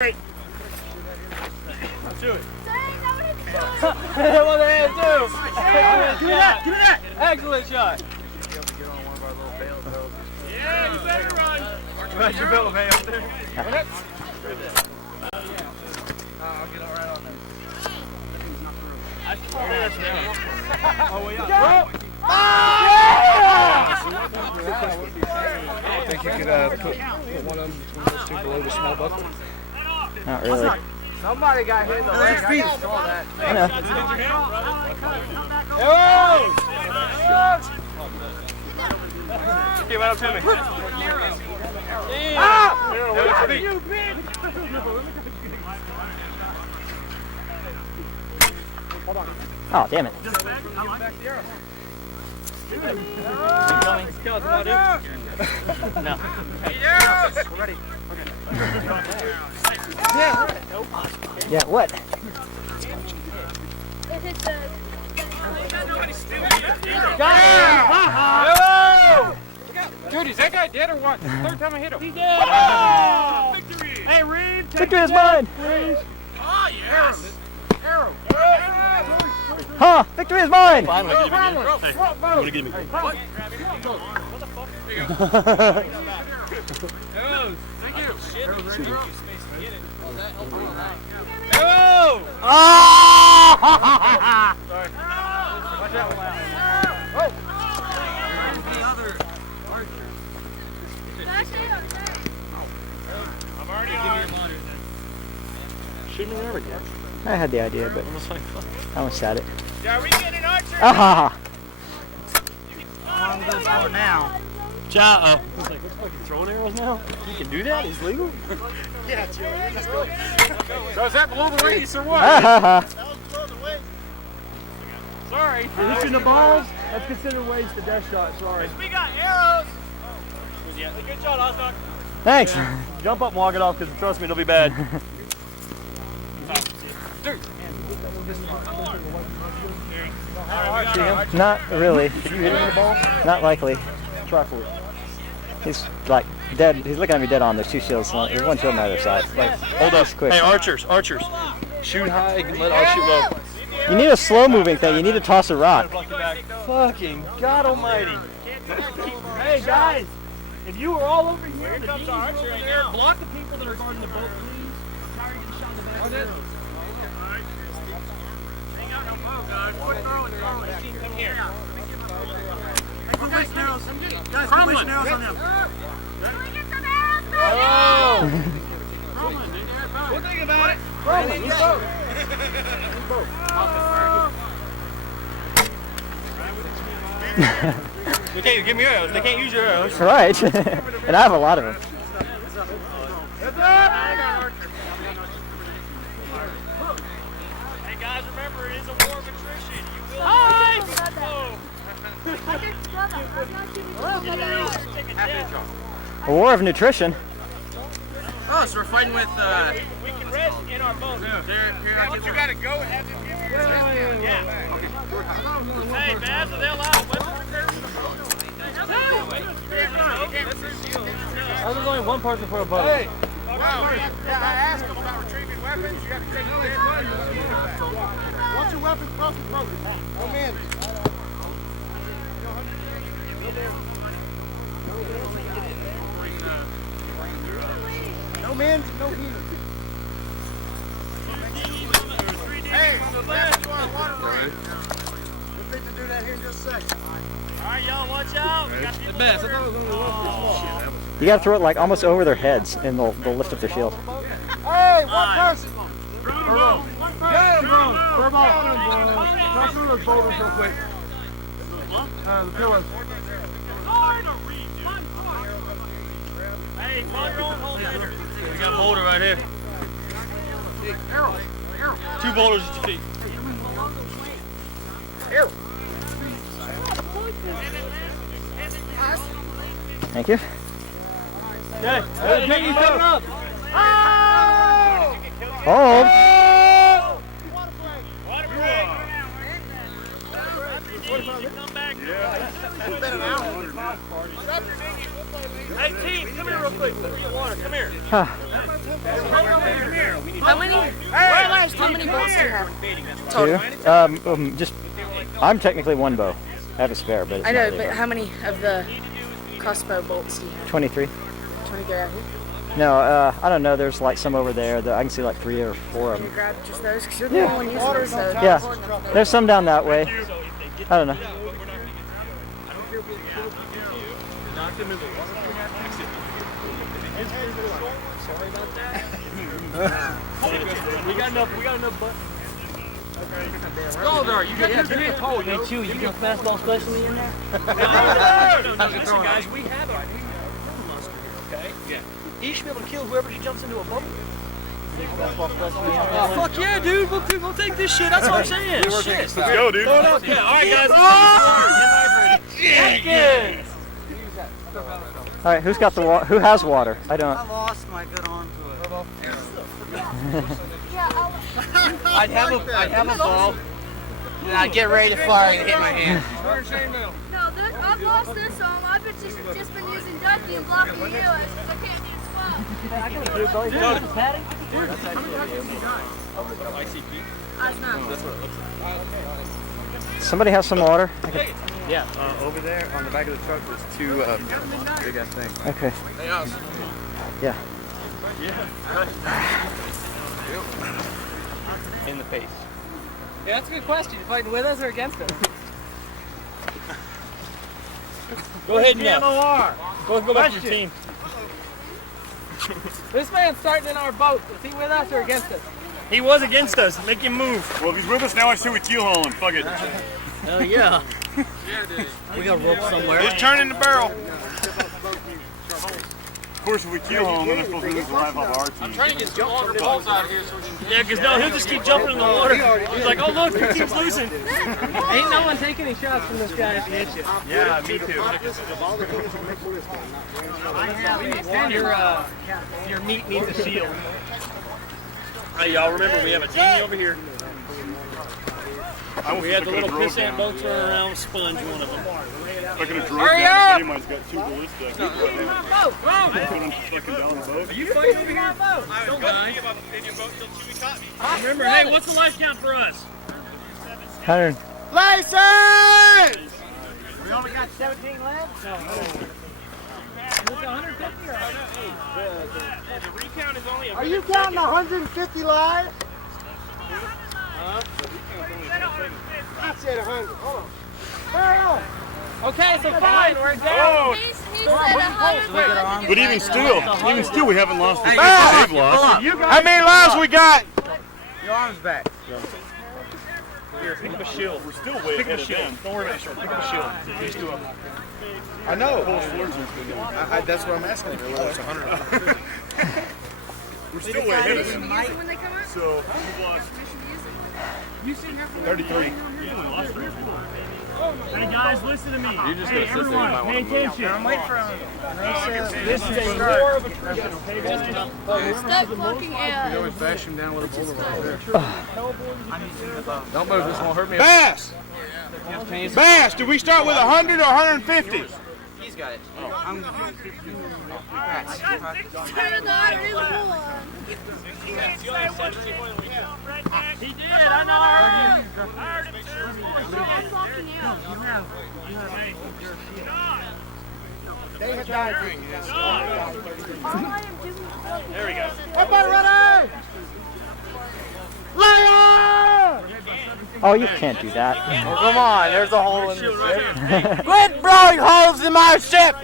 Let's do it. One hand too. Give me that! Give me that! Excellent shot. Yeah, you better run. That's your belt man up there. I'll get all right on that. Oh, well, yeah. Think you could put one of them between those two below the small bucket? Not really. Somebody got hit in the leg. I saw that. I know. Get right up to me. You bitch! Oh, damn it. No. Yeah, what? Dude, is that guy dead or what? Third time I hit him. He's dead. Victory! Hey, Reed! Victory is mine! Oh, yes! Arrow. Huh! Victory is mine! Finally, give me a trophy. What? Give me. What the fuck? There you go. Arrows. Thank you. Arrow! Oh! Sorry. Watch out. I'm already on. Shoot me never again. I had the idea, but I almost had it. Are we getting an archer? Ah! On this one now. Ja-oh. He's like, what's fucking throwing arrows now? You can do that? It's legal? Yeah, Joe. Let's go. So is that below the waist or what? Ah, ha, ha. That was below the waist. Sorry. Reaching the balls, that's considered waste a death shot, sorry. We got arrows. Good shot, Osnock. Thanks. Jump up and walk it off because trust me, it'll be bad. Not really. Can you hit him in the ball? Not likely. Try for it. He's like dead. He's looking at me dead on. There's two shields. There's one shield on either side. Hold up. quick. Hey, archers. Shoot high and let our shoot low. You need a slow moving thing. You need to toss a rock. Fucking God almighty. Hey guys, if you were all over here, Here comes the archer right now. block the people that are guarding the boat, please. I'm tired of getting shot in the back. Ain't got no bow, guys. Quit throwing. Come here. Put waste arrows. Guys, put waste arrows on them. Oh! We'll think about it. They can't give me arrows. They can't use your arrows. Right. And I have a lot of them. Hey, guys, remember, it is a war of attrition. You will A war of nutrition. Oh, so we're fighting with, we can rest in our boat. Once you gotta go, have them give you your rest. Yeah. Hey, Baz, are they allowed weapon recursion? There's only one person for a boat. Hey! Yeah, I asked them about retrieving weapons. You have to take the dead bodies. Once your weapon's broken. Oh, man. No men, no heat. Hey, so left to our water break. We'll fit to do that here in just a second. All right, y'all, watch out. We got people over. You gotta throw it like almost over their heads, and they'll lift up their shield. Hey, one person. Get him, bro. Throw him off. Talk through those boulders real quick. The pillars. Hey, hold there. We got a boulder right here. Two boulders at your feet. Thank you. Okay. Get you coming up. Hold. Water break. Come back. It's been an hour. Hey, team, come here real quick. Let me get water. Come here. Huh. Come here. How many bolts do you have? Total. Two. Just, I'm technically one bow. I have a spare, but it's I know, not really but a bow. how many of the crossbow bolts do you have? 23. 23 out here. No, I don't know. There's like some over there. I can see like 3 or 4 of Can you them. grab just those? Because you're the only one using them, so. Yeah, there's some down that way. I don't know. We got enough butt. Goldar, you got that big hole, yo. Hey, Chew, you got fastball specially in there? Listen, guys, we have our muster here, okay? Yeah. You should be able to kill whoever just jumps into a bubble. Oh, fuck yeah, dude. We'll take this shit. That's what I'm saying. Shit. Let's go, dude. Yeah, all right, guys. Jenkins! All right, who's got the water? Who has water? I don't. I lost my good arm to it. I'd have a ball, and I'd get ready to fire and hit my hand. No, I've lost this arm. I've just been using Ducky and blocking you because I can't do squat. Somebody has some water? Yeah, over there on the back of the truck, there's 2 big ass things. Okay. Yeah. In the face. Yeah, that's a good question. You fighting with us or against us? Go ahead now. Go back to your team. This man's starting in our boat. Is he with us or against us? He was against us. Make him move. Well, if he's with us now, I say we keel haul him. Fuck it. Hell yeah. We got rope somewhere. Just turn in the barrel. Of course, if we keel haul him, then they're supposed to lose the life off our team. I'm trying to get some longer balls out of here so we can. Yeah, because no, he'll just keep jumping in the water. He's like, oh look, your team's losing. Ain't no one taking any shots from this guy if he hits you. Yeah, me too. Your meat needs a shield. Hey, y'all remember we have a dinghy over here. We had the little pissant boats running around with Sponge, one of them. I could have drove down. Mine's got 2 ballistic. Put him fucking down the boat. You fighting over here? Don't die. Remember, hey, what's the life count for us? 100. License! We only got 17 left? No. Is it 150 or? The recount is only Are you counting 150 live? I said 100. Hold on. Hurry on. Okay, so fine, we're down. He said 100. But even still, we haven't lost as much as they've lost. How many lives we got? Your arm's back. Here, pick up a shield. We're still way ahead of them. Don't worry about your shield. Pick up a shield. These 2 of them. I know. That's what I'm asking. It's 100. We're still way ahead of Use them. it when they come out? So we've lost 33. Hey guys, listen to me. You just gotta sit there. You might want to pay attention. I'm waiting for him. This is a war of attrition, okay guys? Stop fucking air. always bash him down with a boulder right there. Don't move, this won't hurt me. Bass! Bass, do we start with 100 or 150? He's got it. Turn the iron in the pool on. He did, I know. I heard him too. I'm fucking out. They have died. All I am doing is There we go. Everybody ready? Lion! Oh, you can't do that. Oh, come on, there's a hole in this ship. Quit blowing holes in my ship!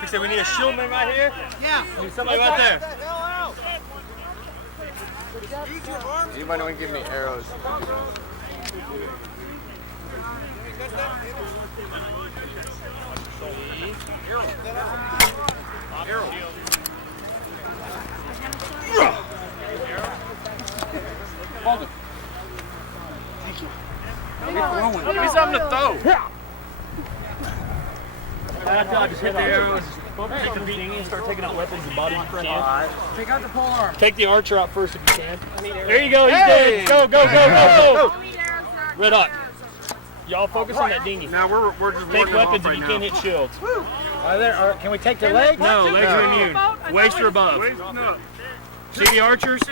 He said we need a shieldman right here. Yeah. Need somebody right there. Anybody want to give me arrows? Give me something to throw. I just hit the arrows. Take the dinghy and start taking out weapons and bodies if you can. Take out the pole arm. Take the archer out first if you can. There you go, he's dead. Go, go, go, go, go. Red Hawk. Y'all focus on that dinghy. Now we're just Take weapons if you can't hit shields. Can we take their legs? No, legs are immune. Waist or above. See the archers?